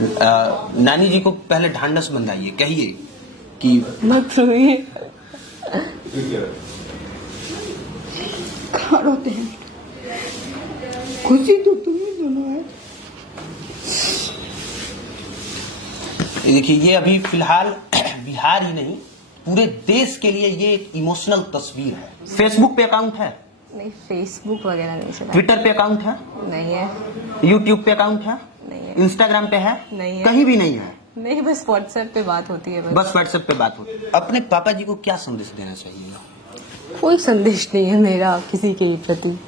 नानी जी को पहले ढांढस बंधाइए, कहिए कि मत रोइए। कहाँ रोते हैं? खुशी तो तुम्हें दोनों है। देखिए, ये अभी फिलहाल बिहार ही नहीं पूरे देश के लिए ये एक इमोशनल तस्वीर है। फेसबुक पे अकाउंट है? नहीं, फेसबुक वगैरह नहीं चला। ट्विटर पे अकाउंट है? नहीं है। यूट्यूब पे अकाउंट है? नहीं है। इंस्टाग्राम पे है? नहीं है। कहीं भी नहीं है? नहीं, बस व्हाट्सएप पे बात होती है। बस व्हाट्सएप पे बात होती है। अपने पापा जी को क्या संदेश देना चाहिए? कोई संदेश नहीं है मेरा किसी के प्रति।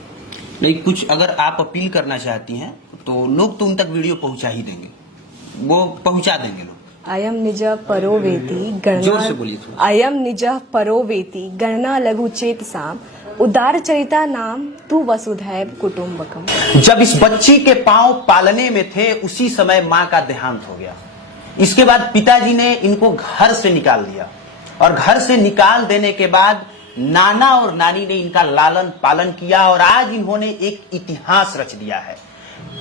नहीं, कुछ अगर आप अपील करना चाहती हैं तो लोग तो उन तक वीडियो पहुंचा ही देंगे, वो पहुंचा देंगे लोग। अयम निज परो वेति गणना, जोर से बोलिए थोड़ा। अयम निज परो वेति गणना लघु चेत साम उदार चरिता नाम तू वसुधैव कुटुम्बकम। जब इस बच्ची के पांव पालने में थे उसी समय मां का देहांत हो गया। इसके बाद पिताजी ने इनको घर से निकाल दिया और घर से निकाल देने के बाद नाना और नानी ने इनका लालन पालन किया और आज इन्होंने एक इतिहास रच दिया है।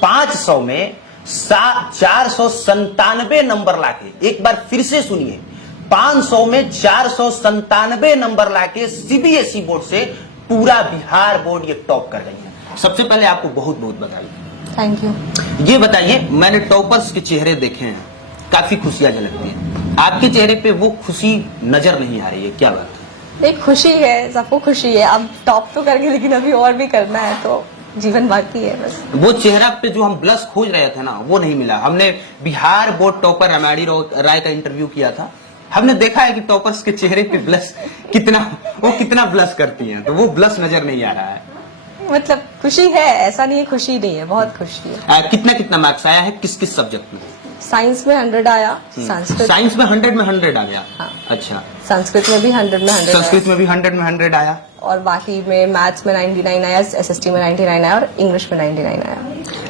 500 में 497 नंबर लाके, एक बार फिर से सुनिए, 500 में 497 नंबर लाके सीबीएसई बोर्ड से पूरा बिहार बोर्ड ये टॉप कर रही है। सबसे पहले आपको बहुत बहुत बधाई। Thank you. ये बताइए, मैंने टॉपर्स के चेहरे देखे हैं, काफी खुशियां झलकती हैं, आपके चेहरे पे वो खुशी नजर नहीं आ रही है, क्या बात है? एक खुशी है, सबको खुशी है। अब टॉप तो करके लेकिन अभी और भी करना है, तो जीवन बाकी है बस। वो चेहरा पे जो हम ब्लश खोज रहे थे ना, वो नहीं मिला। हमने बिहार बोर्ड टॉपर एमआईडी राय का इंटरव्यू किया था, हमने देखा है कि टॉपर्स के चेहरे पे ब्लश कितना ब्लश करती हैं, तो वो ब्लश नजर नहीं आ रहा है। मतलब खुशी है, ऐसा नहीं है खुशी नहीं है, बहुत खुशी है। कितना मार्क्स आया है किस किस सब्जेक्ट में? साइंस में 100 आया, संस्कृत साइंस में 100 में 100 आ गया। हाँ। अच्छा, संस्कृत में भी 100 में 100 संस्कृत में भी 100 में 100 आया, और बाकी में मैथ्स में 99 आया, एसएसटी में 99 आया और इंग्लिश में 99 आया।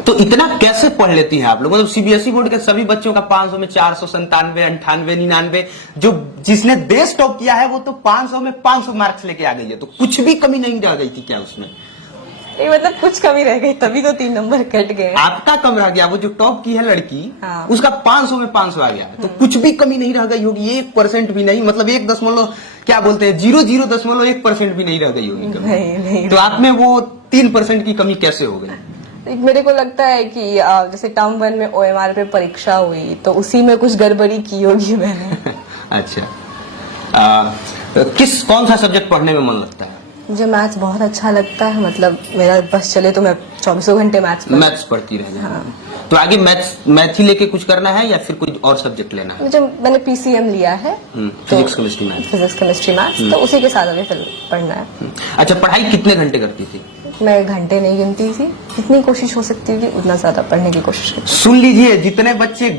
तो इतना कैसे पढ़ लेती हैं आप लोग? मतलब सीबीएसई बोर्ड के सभी बच्चों का 500 में 497, 98, 99, जो जिसने देश टॉप किया है वो तो 500 में 500 मार्क्स लेके आ गई है, तो कुछ भी कमी नहीं रह गई थी क्या उसमें? ये मतलब कुछ कमी रह गई तभी तो 3 नंबर कट गए। आपका कम रह गया, वो जो टॉप की है लड़की, हाँ। उसका 500 में 500 आ गया, तो कुछ भी कमी नहीं रह गई होगी, 1% भी नहीं, मतलब 1 दशमलव क्या बोलते हैं 0.0% भी नहीं रह गई होगी कमी। नहीं। तो आप में वो 3% की कमी कैसे हो गई? मेरे को लगता है कि जैसे टर्म 1 में ओएमआर पे परीक्षा हुई तो उसी में कुछ गड़बड़ी की होगी मैंने। अच्छा, कौन सा सब्जेक्ट पढ़ने में मन लगता है? मुझे मैथ्स बहुत अच्छा लगता है, मतलब मेरा बस चले तो मैं 24 घंटे मैथ्स पढ़ती रह जाए। हाँ। तो आगे मैथ ही लेके कुछ करना है या फिर कोई और सब्जेक्ट लेना है? मुझे मैंने पीसीएम लिया है, फिजिक्स केमिस्ट्री मैथ्स, तो उसी के साथ अभी पढ़ना है। अच्छा, पढ़ाई कितने घंटे करती थी? मैं घंटे नहीं गिनती थी, जितनी कोशिश हो सकती थी उतना ज्यादा पढ़ने की कोशिश करती। सुन लीजिए, जितने बच्चे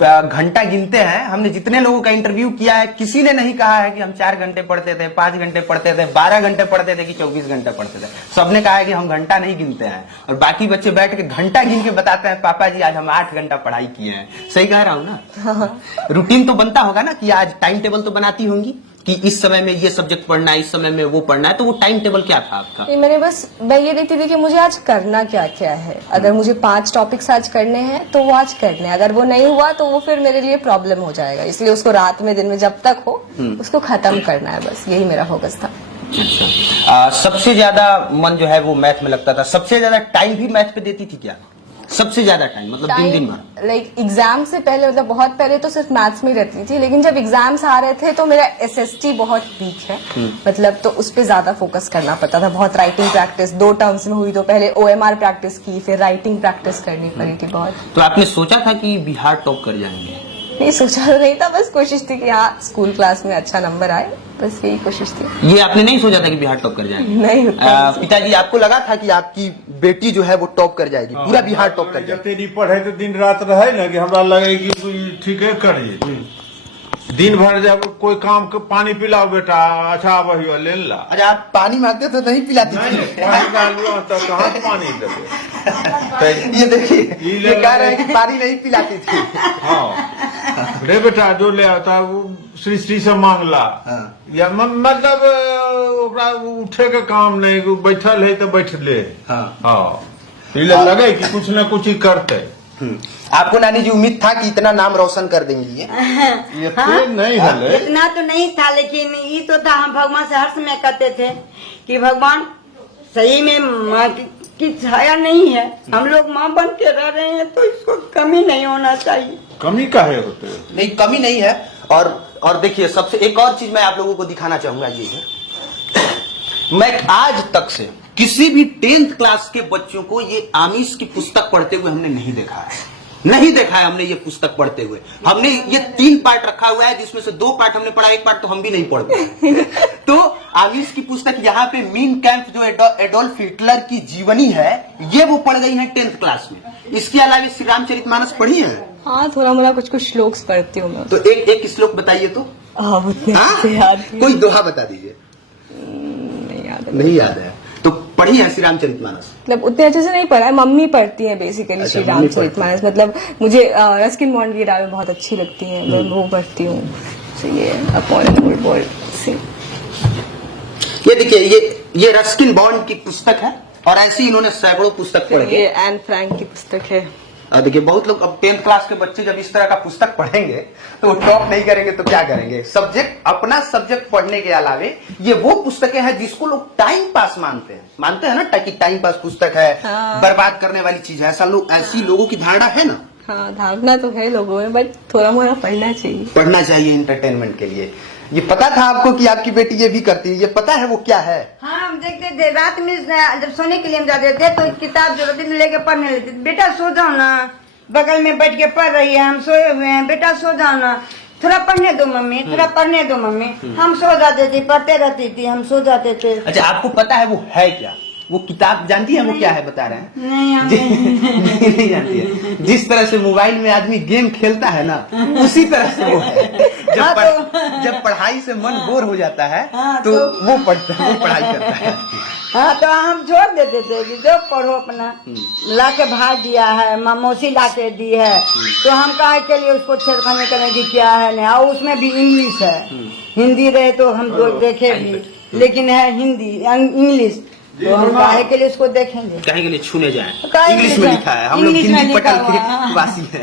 घंटा गिनते हैं, हमने जितने लोगों का इंटरव्यू किया है, किसी ने नहीं कहा है कि हम 4 घंटे पढ़ते थे, 5 घंटे पढ़ते थे, 12 घंटे पढ़ते थे कि 24 घंटे पढ़ते थे। सबने कहा है कि हम घंटा नहीं गिनते हैं, और बाकी बच्चे बैठ के घंटा गिन के बताते हैं पापा जी आज हम 8 घंटा पढ़ाई किए हैं। सही कह रहा हूँ ना? रूटीन तो बनता होगा ना, कि आज टाइम टेबल तो बनाती होंगी कि इस समय में ये सब्जेक्ट पढ़ना है, इस समय में वो पढ़ना है, तो वो टाइम टेबल क्या था आपका? मैं ये देखती थी कि मुझे आज करना क्या क्या है। अगर मुझे 5 टॉपिक्स आज करने हैं तो वो आज करने हैं, अगर वो नहीं हुआ तो वो फिर मेरे लिए प्रॉब्लम हो जाएगा, इसलिए उसको रात में दिन में जब तक हो उसको खत्म करना है, बस यही मेरा फोकस था। अच्छा, सबसे ज्यादा मन जो है वो मैथ में लगता था, सबसे ज्यादा टाइम भी मैथ पे देती थी क्या? सबसे ज्यादा टाइम मतलब दिन भर? लाइक एग्जाम से पहले, मतलब बहुत पहले तो सिर्फ मैथ्स में रहती थी, लेकिन जब एग्जाम्स आ रहे थे तो मेरा एसएसटी बहुत वीक है, मतलब तो उस पे ज्यादा फोकस करना पड़ता था। बहुत राइटिंग प्रैक्टिस 2 टर्म्स में हुई, तो पहले ओएमआर प्रैक्टिस की, फिर राइटिंग प्रैक्टिस करनी पड़ी थी बहुत। तो आपने सोचा था कि बिहार टॉप कर जाएंगे? नहीं, सोचा तो नहीं था, बस कोशिश थी कि हाँ स्कूल क्लास में अच्छा नंबर आए, बस यही कोशिश थी। ये आपने नहीं सोचा था कि बिहार टॉप कर जाएंगे? नहीं। पिताजी, आपको लगा था कि आपकी बेटी जो है वो टॉप कर जाएगी, पूरा बिहार टॉप कर जाएगी? तेरी पढ़े तो दिन रात रहे ना, कि हमरा लगे कि ठीक है करिए, दिन भर जब कोई काम के पानी पिलाओ बेटा, अच्छा वही ले ला। अच्छा, आप पानी मांगते तो नहीं पिलाती थी? तो कहाँ पानी देते? ये देखिए, ये कह रहे हैं कि पानी नहीं पिलाती थी। हाँ, रे बेटा जो ले आता है वो श्री से मांगला। हाँ। या मतलब ओकरा उठे के काम नहीं, बैठल है तो बैठ ले। हाँ। हाँ, लगे कि कुछ न कुछ ही करते। आपको नानी जी उम्मीद था कि इतना नाम रोशन कर देंगी ये? ये तो नहीं है इतना तो नहीं था, लेकिन ये तो था, हम भगवान से हर समय कहते थे कि भगवान सही में माँ की छाया नहीं है, हम लोग माँ बन के रह रहे हैं, तो इसको कमी नहीं होना चाहिए। कमी काहे होते हैं? नहीं, कमी नहीं है। और देखिए, सबसे एक और चीज मैं आप लोगों को दिखाना चाहूंगा, ये है, मैं आज तक से किसी भी 10th क्लास के बच्चों को ये आमिष की पुस्तक पढ़ते हुए हमने नहीं देखा है। नहीं देखा है हमने ये पुस्तक पढ़ते हुए। हमने ये 3 पार्ट रखा हुआ है, जिसमें से 2 पार्ट हमने पढ़ा, 1 पार्ट तो हम भी नहीं पढ़ पाए। तो आमिष की पुस्तक यहाँ पे मीन कैंप जो एडोल्फ हिटलर की जीवनी है, ये वो पढ़ गई है 10th क्लास में। इसके अलावा श्री रामचरितमानस पढ़ी है? हाँ, थोड़ा मोड़ा कुछ श्लोक पढ़ती हूँ मैं। तो एक श्लोक बताइए तो। उतने हाँ? अच्छे याद नहीं। कोई दोहा बता दीजिए। नहीं याद है तो पढ़ी है श्री रामचरितमानस? मतलब उतने अच्छे से नहीं पढ़ा है, मम्मी पढ़ती है बेसिकली अच्छा, श्री रामचरितमानस। मतलब मुझे रस्किन बॉन्ड की किताबें बहुत अच्छी लगती हैं, मैं वो पढ़ती हूँ। तो ये अपॉन एन ओल्ड बॉय से, ये देखिए, ये रस्किन बॉन्ड की पुस्तक है, और ऐसी इन्होंने सैकड़ों पुस्तक पढ़ी। ये एन फ्रैंक की पुस्तक है। देखिए, बहुत लोग अब 10th क्लास के बच्चे जब इस तरह का पुस्तक पढ़ेंगे तो वो टॉप नहीं करेंगे तो क्या करेंगे? अपना सब्जेक्ट पढ़ने के अलावे ये वो पुस्तकें हैं जिसको लोग टाइम पास मानते हैं ना, ताकि टाइम पास पुस्तक है, हाँ। बर्बाद करने वाली चीज है, ऐसी लोगों की धारणा है ना। हाँ, धारणा तो है लोगों में, बट थोड़ा मोड़ा पढ़ना चाहिए एंटरटेनमेंट के लिए। ये पता था आपको कि आपकी बेटी ये भी करती है? ये पता है वो क्या है? हाँ, हम देखते थे रात में, जब सोने के लिए हम जाते थे तो किताब जो होती थी लेके पढ़ने लेते थे। बेटा सो जाओ ना, बगल में बैठ के पढ़ रही है, हम सोए हुए हैं, बेटा सो जाओ ना, थोड़ा पढ़ने दो मम्मी, थोड़ा पढ़ने दो मम्मी। हम सो जाते थे, पढ़ते रहती थी, हम सो जाते थे। अच्छा, आपको पता है वो है क्या? वो किताब जानती है वो क्या है? बता रहे हैं? नहीं जानती है। जिस तरह से मोबाइल में आदमी गेम खेलता है ना, उसी तरह से वो है। जब पढ़ाई से मन बोर हो जाता है तो वो पढ़ाई करता है। हाँ, तो हम छोड़ देते थे कि जो पढ़ो अपना, ला के भाग दिया है, मौसी ला के दी है, तो हम काहे के लिए उसको छेड़खानी करें कि क्या है नहीं। और उसमें भी इंग्लिश है, हिंदी रहे तो हम देखे भी, लेकिन है हिंदी इंग्लिश, तो हम काहे के लिए उसको देखेंगे? काहे के लिए छूने जाए? काहे इंग्लिश के में लिए? लिखा है, हम लोग इंग्लिश में हिंदी लिखा पटल हुआ, के वासी है।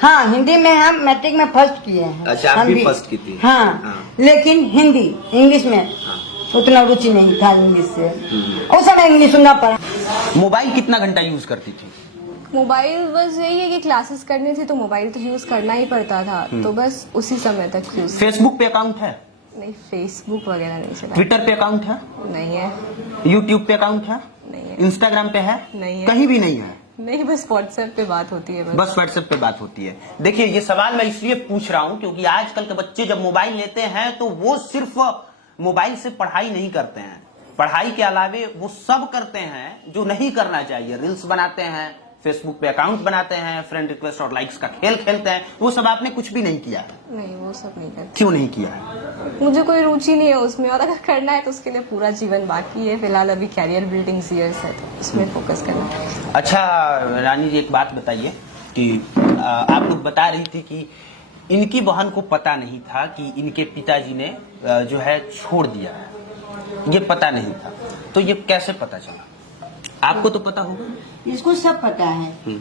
हाँ, हिंदी में हम मैट्रिक में फर्स्ट किए हैं। अच्छा, आप भी फर्स्ट की थी? हाँ, लेकिन हिंदी इंग्लिश में उतना रुचि नहीं था इंग्लिश से। उस समय इंग्लिश सुनना पड़ा। मोबाइल कितना घंटा यूज करती थी? मोबाइल बस यही है कि क्लासेस करनी थी तो मोबाइल तो यूज करना ही पड़ता था, तो बस उसी समय तक यूज। फेसबुक पे अकाउंट है? नहीं, फेसबुक वगैरह नहीं चला। ट्विटर पे अकाउंट है? नहीं है। यूट्यूब पे अकाउंट है? नहीं है। इंस्टाग्राम पे है? नहीं है। कहीं भी नहीं है? नहीं, बस व्हाट्सएप पे बात होती है। बस व्हाट्सएप पे बात होती है। देखिए, ये सवाल मैं इसलिए पूछ रहा हूं क्योंकि आजकल के बच्चे जब मोबाइल लेते हैं तो वो सिर्फ मोबाइल से पढ़ाई नहीं करते हैं, पढ़ाई के अलावे वो सब करते हैं जो नहीं करना चाहिए। रील्स बनाते हैं, फेसबुक पे अकाउंट बनाते हैं, फ्रेंड रिक्वेस्ट और लाइक्स का खेल खेलते हैं। वो सब आपने कुछ भी नहीं किया? नहीं, वो सब नहीं करती। क्यों नहीं किया? मुझे कोई रुचि नहीं है उसमें, और अगर करना है तो उसके लिए पूरा जीवन बाकी है। फिलहाल अभी कैरियर बिल्डिंग ईयर्स है तो उसमें फोकस करना है। अच्छा रानी जी, एक बात बताइए कि आप लोग बता रही थी कि इनकी बहन को पता नहीं था कि इनके पिताजी ने जो है छोड़ दिया है, ये पता नहीं था, तो ये कैसे पता चला? आपको तो पता होगा। इसको सब पता है।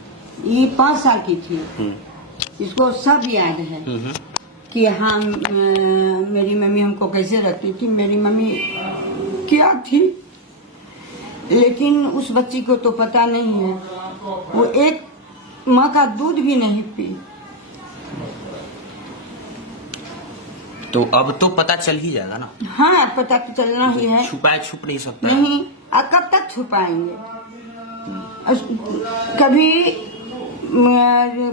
ये 5 साल की थी, इसको सब याद है कि हाँ मेरी मम्मी हमको कैसे रखती थी, मेरी मम्मी क्या थी, लेकिन उस बच्ची को तो पता नहीं है। वो एक माँ का दूध भी नहीं पी। तो अब तो पता चल ही जाएगा ना? हाँ, पता तो चलना ही है। छुप नहीं सकता नहीं, अब कब तक छुपाएंगे? कभी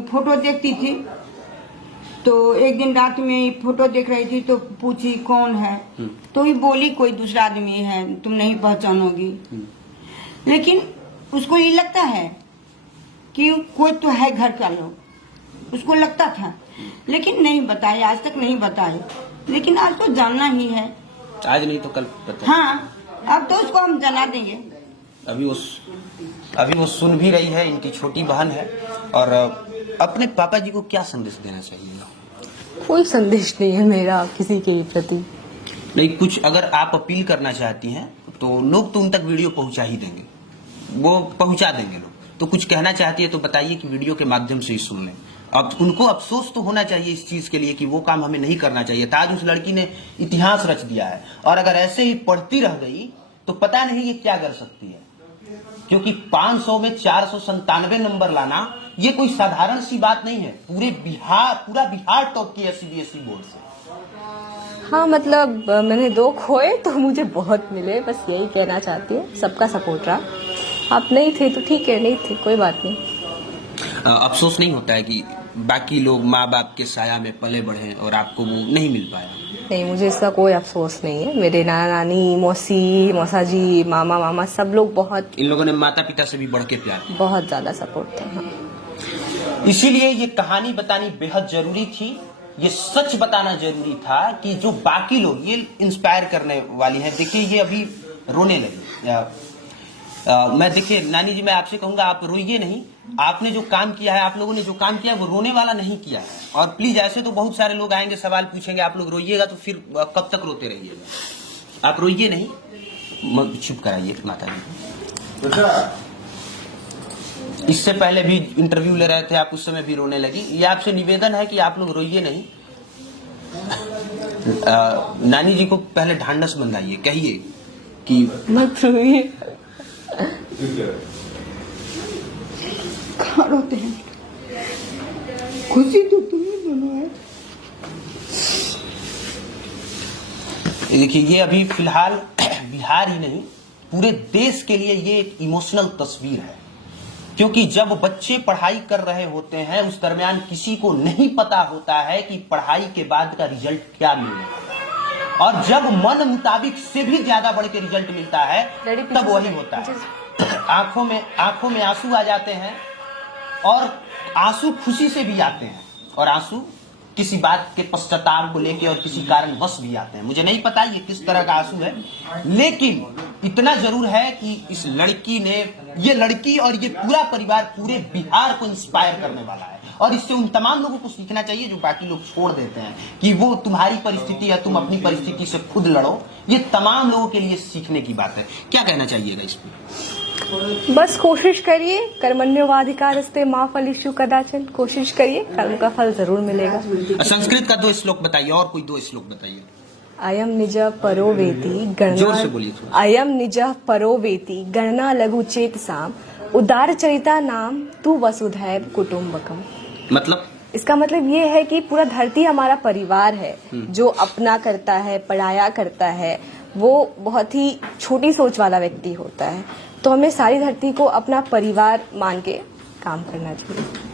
फोटो देखती थी तो एक दिन रात में फोटो देख रही थी तो पूछी कौन है, तो ही बोली कोई दूसरा आदमी है, तुम नहीं पहचानोगी। लेकिन उसको ये लगता है कि कोई तो है घर का लोग, उसको लगता था, लेकिन नहीं बताए, आज तक नहीं बताए। लेकिन आज तो जानना ही है। आज नहीं तो कल पता। हाँ, अब तो उसको हम जना देंगे। अभी वो सुन भी रही है, इनकी छोटी बहन है। और अपने पापा जी को क्या संदेश देना चाहिए? कोई संदेश नहीं है मेरा किसी के प्रति। नहीं, कुछ अगर आप अपील करना चाहती हैं तो लोग तो उन तक वीडियो पहुंचा ही देंगे, वो पहुंचा देंगे लोग। तो कुछ कहना चाहती है तो बताइए कि वीडियो के माध्यम से ही सुन लें। अब उनको अफसोस तो होना चाहिए इस चीज के लिए कि वो काम हमें नहीं करना चाहिए था। आज उस लड़की ने इतिहास रच दिया है, और अगर ऐसे ही पढ़ती रह गई तो पता नहीं ये क्या कर सकती है, क्योंकि 500 में 497 नंबर लाना ये कोई साधारण सी बात नहीं है। पूरा बिहार टॉप किया सीबीएसई बोर्ड से। हाँ मतलब मैंने 2 खोए तो मुझे बहुत मिले, बस यही कहना चाहती हूँ। सबका सपोर्ट रहा, आप नहीं थे तो ठीक है, नहीं थे कोई बात नहीं। अफसोस नहीं होता है कि बाकी लोग माँ बाप के साया में पले बढ़े और आपको वो नहीं मिल पाया? नहीं, मुझे इसका कोई अफसोस नहीं है। मेरे नाना नानी, मौसी, मौसा जी, मामा मामा सब लोग बहुत, इन लोगों ने माता पिता से भी बढ़ के प्यार किया, बहुत ज्यादा सपोर्ट था। हाँ। इसीलिए ये कहानी बतानी बेहद जरूरी थी। ये सच बताना जरूरी था कि जो बाकी लोग, ये इंस्पायर करने वाली है। देखिए ये अभी रोने लगी। मैं देखिए नानी जी, मैं आपसे कहूंगा आप रोइए नहीं। आपने जो काम किया है, आप लोगों ने जो काम किया है वो रोने वाला नहीं किया है। और प्लीज, ऐसे तो बहुत सारे लोग आएंगे, सवाल पूछेंगे, आप लोग रोइएगा तो फिर कब तक रोते रहिएगा। आप रोइए नहीं, चुप कराइए माता जी। इससे पहले भी इंटरव्यू ले रहे थे आप, उस समय भी रोने लगी। ये आपसे निवेदन है कि आप लोग रोइए नहीं। नानी जी को पहले ढांढस बंधाइए, कहिए कि मत रोइए। कहाँ रोते हैं? खुशी तो तुम्हें दोनों है। देखिए ये अभी फिलहाल बिहार ही नहीं, पूरे देश के लिए ये एक इमोशनल तस्वीर है। क्योंकि जब बच्चे पढ़ाई कर रहे होते हैं, उस दरमियान किसी को नहीं पता होता है कि पढ़ाई के बाद का रिजल्ट क्या मिलेगा, और जब मन मुताबिक से भी ज्यादा बढ़ के रिजल्ट मिलता है तब वही होता है। आंखों में आंसू आ जाते हैं, और आंसू खुशी से भी आते हैं, और आंसू किसी बात के पश्चाताप को लेके और किसी कारणवश भी आते हैं। मुझे नहीं पता ये किस तरह का आंसू है, लेकिन इतना जरूर है कि इस लड़की ने, ये लड़की और ये पूरा परिवार पूरे बिहार को इंस्पायर करने वाला है। और इससे उन तमाम लोगों को सीखना चाहिए जो बाकी लोग छोड़ देते हैं कि वो तुम्हारी परिस्थिति है, तुम अपनी परिस्थिति से खुद लड़ो। ये तमाम लोगों के लिए सीखने की बात है। क्या कहना चाहिएगा इस पर? बस कोशिश करिए, कर्मण्येवाधिकारस्ते मा फलेषु कदाचन। कोशिश करिए, कर्म का फल जरूर मिलेगा। संस्कृत का 2 श्लोक बताइए, और कोई 2 श्लोक बताइए। अयम निज परो वेति गणना, जोर से बोलिए थोड़ा। अयम निज परो वेति गणना लघु चेतसाम उदार चरिता नाम तू वसुधैव कुटुम्बकम। मतलब इसका मतलब ये है कि पूरा धरती हमारा परिवार है। जो अपना करता है, पढ़ाया करता है, वो बहुत ही छोटी सोच वाला व्यक्ति होता है। तो हमें सारी धरती को अपना परिवार मान के काम करना चाहिए।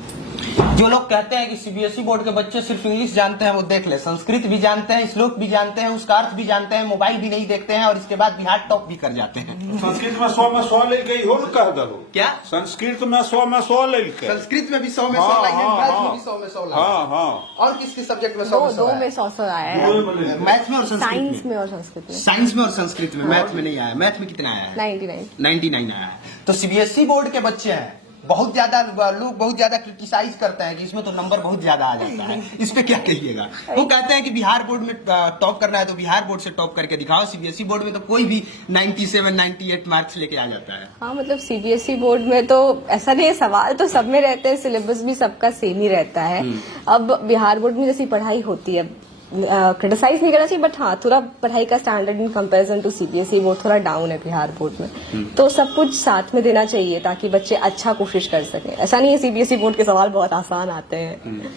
जो लोग कहते हैं कि सीबीएसई बोर्ड के बच्चे सिर्फ इंग्लिश जानते हैं, वो देख ले, संस्कृत भी जानते हैं, श्लोक भी जानते हैं, उसका अर्थ भी जानते हैं, मोबाइल भी नहीं देखते हैं, और इसके बाद बिहार टॉप भी कर जाते हैं। संस्कृत में 100 में 100 लेके हो कह दो। क्या संस्कृत में 100 में 100 लेके? संस्कृत में भी 100 में 100 लाइए, मैथ में भी 100 में 100 लाइए। हाँ हाँ। और किस सब्जेक्ट में 100 में 100? 2 में 100 आया है, मैथ में और संस्कृत साइंस में? में और संस्कृत में। साइंस में और संस्कृत में, मैथ में नहीं आया। मैथ में कितना आया है? 99 आया है। तो सीबीएसई बोर्ड के बच्चे हैं, बहुत ज्यादा लोग बहुत ज्यादा क्रिटिसाइज करते हैं कि इसमें तो नंबर बहुत ज्यादा आ जाता है। इस पे क्या कहिएगा? वो कहते हैं कि बिहार बोर्ड में टॉप करना है तो बिहार बोर्ड से टॉप करके दिखाओ। सीबीएसई बोर्ड में तो कोई भी 97, 98 मार्क्स लेके आ जाता है। हाँ मतलब सीबीएसई बोर्ड में तो ऐसा नहीं है, सवाल तो सब में रहते हैं, सिलेबस भी सबका सेम ही रहता है। अब बिहार बोर्ड में जैसी पढ़ाई होती है, क्रिटिसाइज नहीं करना चाहिए, बट हाँ थोड़ा पढ़ाई का standard in comparison to CBSE वो थोड़ा डाउन है बिहार बोर्ड में। तो सब कुछ साथ में देना चाहिए ताकि बच्चे अच्छा कोशिश कर सकें। ऐसा नहीं है सीबीएसई बोर्ड के सवाल बहुत आसान आते हैं।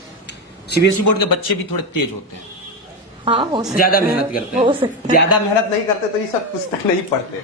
सीबीएसई बोर्ड के बच्चे भी थोड़े तेज होते हैं, हाँ हो सकता ज्यादा है, मेहनत करते हो हैं। सकता है। ज्यादा मेहनत नहीं करते तो ये सब पुस्तक नहीं पढ़ते।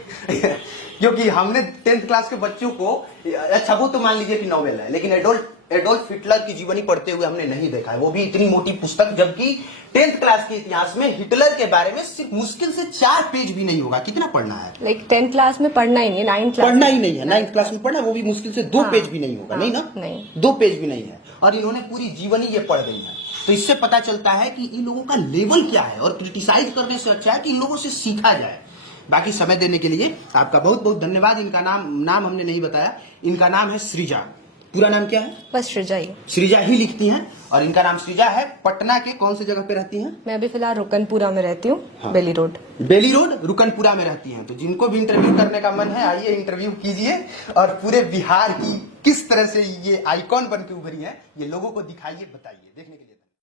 क्योंकि हमने 10th क्लास के बच्चों को, अच्छा वो तो मान लीजिए कि नॉवेल है, लेकिन एडोल्फ हिटलर की जीवनी पढ़ते हुए हमने नहीं देखा है, वो भी इतनी मोटी पुस्तक। जबकि 10th क्लास के इतिहास में हिटलर के बारे में सिर्फ मुश्किल से 4 पेज भी नहीं होगा। कितना पढ़ना है? लाइक 10th क्लास में पढ़ना ही नहीं है, 9th क्लास पढ़ना ही नहीं है, 9th क्लास में पढ़ना, वो भी मुश्किल से 2 पेज भी नहीं होगा। नहीं ना, नहीं। 2 पेज भी नहीं है, और इन्होंने पूरी जीवनी ये पढ़ गई है। तो इससे पता चलता है कि इन लोगों का लेवल क्या है, और क्रिटिसाइज करने से अच्छा है कि इन लोगों से सीखा जाए। बाकी समय देने के लिए आपका बहुत बहुत धन्यवाद। इनका नाम हमने नहीं बताया, इनका नाम है सृजा। पूरा नाम क्या है? बस सृजा ही। सृजा ही लिखती हैं और इनका नाम सृजा है। पटना के कौन सी जगह पे रहती हैं? मैं अभी फिलहाल रुकनपुरा में रहती हूँ, हाँ। बेली रोड। बेली रोड रुकनपुरा में रहती हैं। तो जिनको भी इंटरव्यू करने का मन है आइए इंटरव्यू कीजिए और पूरे बिहार की किस तरह से ये आइकॉन बन के उभरी है ये लोगों को दिखाइए, बताइए, देखने के लिए।